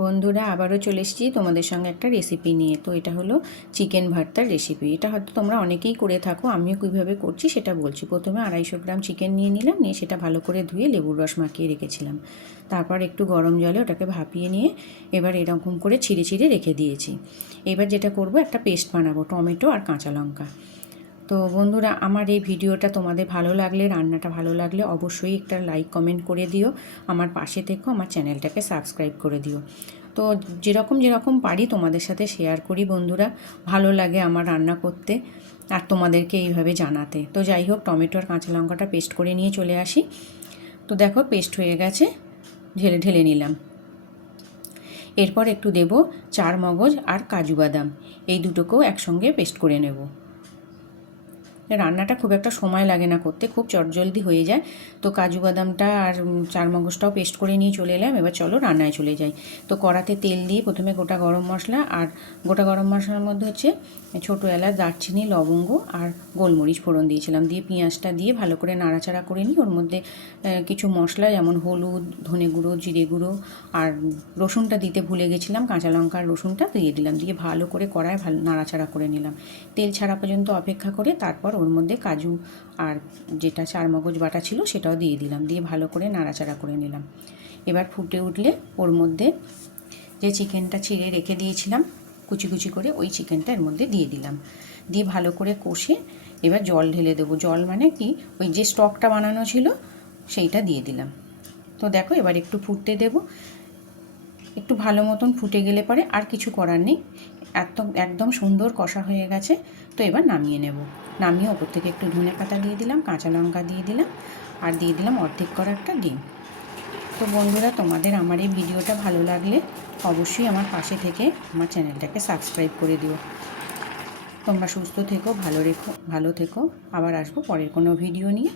বন্ধুরা আবারও চলে এসেছি তোমাদের সঙ্গে একটা রেসিপি নিয়ে। তো এটা হলো চিকেন ভর্তার রেসিপি। এটা হয়তো তোমরা অনেকেই করে থাকো, আমিও কীভাবে করছি সেটা বলছি। প্রথমে 250 গ্রাম চিকেন নিয়ে নিলাম, নিয়ে সেটা ভালো করে ধুয়ে লেবুর রস মাখিয়ে রেখেছিলাম। তারপর একটু গরম জলে ওটাকে ভাপিয়ে নিয়ে এবার এরকম করে ছিঁড়ে ছিঁড়ে রেখে দিয়েছি। এবার যেটা করব, একটা পেস্ট বানাবো টমেটো আর কাঁচা লঙ্কা। তো বন্ধুরা, আমার এই ভিডিওটা তোমাদের ভালো লাগলে, রান্নাটা ভালো লাগলে অবশ্যই একটা লাইক কমেন্ট করে দিও, আমার পাশে থেকো, আমার চ্যানেলটাকে সাবস্ক্রাইব করে দিও। তো যেরকম পারি তোমাদের সাথে শেয়ার করি বন্ধুরা, ভালো লাগে আমার রান্না করতে আর তোমাদেরকে এইভাবে জানাতে। তো যাই হোক, টমেটো আর কাঁচা লঙ্কাটা পেস্ট করে নিয়ে চলে আসি। তো দেখো পেস্ট হয়ে গেছে, ঢেলে নিলাম। এরপর একটু দেব চার মগজ আর কাজু বাদাম, এই দুটোকেও একসঙ্গে পেস্ট করে নেব। রান্নাটা খুব একটা সময় লাগে না করতে, খুব চটজলদি হয়ে যায়। তো কাজু বাদামটা আর চার মগজটাও পেস্ট করে নিয়ে চলে এলাম। এবার চলো রান্নায় চলে যাই। তো কড়াতে তেল দিয়ে প্রথমে গোটা গরম মশলা, আর গোটা গরম মশলার মধ্যে হচ্ছে ছোটো এলাচ, দারচিনি, লবঙ্গ আর গোলমরিচ ফোড়ন দিয়েছিলাম। দিয়ে পেঁয়াজটা দিয়ে ভালো করে নাড়াচাড়া করে নিই। ওর মধ্যে কিছু মশলা যেমন হলুদ, ধনে গুঁড়ো, জিরে গুঁড়ো আর রসুনটা দিতে ভুলে গেছিলাম, কাঁচা লঙ্কা আর রসুনটা দিয়ে দিলাম। দিয়ে ভালো করে কড়ায় ভালো নাড়াচাড়া করে নিলাম। তেল ছাড়া পর্যন্ত অপেক্ষা করে তারপর ওর মধ্যে কাজু আর যেটা চার মগজ বাটা ছিল সেটাও দিয়ে দিলাম। দিয়ে ভালো করে নাড়াচাড়া করে নিলাম। এবার ফুটে উঠলে ওর মধ্যে যে চিকেনটা ছিঁড়ে রেখে দিয়েছিলাম কুচি কুচি করে, ওই চিকেনটা এর মধ্যে দিয়ে দিলাম। দিয়ে ভালো করে কষে এবার জল ঢেলে দেবো। জল মানে কি, ওই যে স্টকটা বানানো ছিল সেইটা দিয়ে দিলাম। তো দেখো এবার একটু ফুটতে দেব। একটু ভালো মতন ফুটে গেলে পরে আর কিছু করার নেই, একদম সুন্দর কষা হয়ে গেছে। তো এবার নামিয়ে নেব। নামিয়ে ওপর থেকে একটু ধনে পাতা দিয়ে দিলাম, কাঁচা লঙ্কা দিয়ে দিলাম, আর দিয়ে দিলাম অর্ধেক করা একটা ডিম। তো বন্ধুরা, তোমাদের আমার এই ভিডিওটা ভালো লাগলে অবশ্যই আমার পাশে থেকে আমার চ্যানেলটাকে সাবস্ক্রাইব করে দিও। তোমরা সুস্থ থেকো, ভালো থেকো। আবার আসবো পরের কোনো ভিডিও নিয়ে।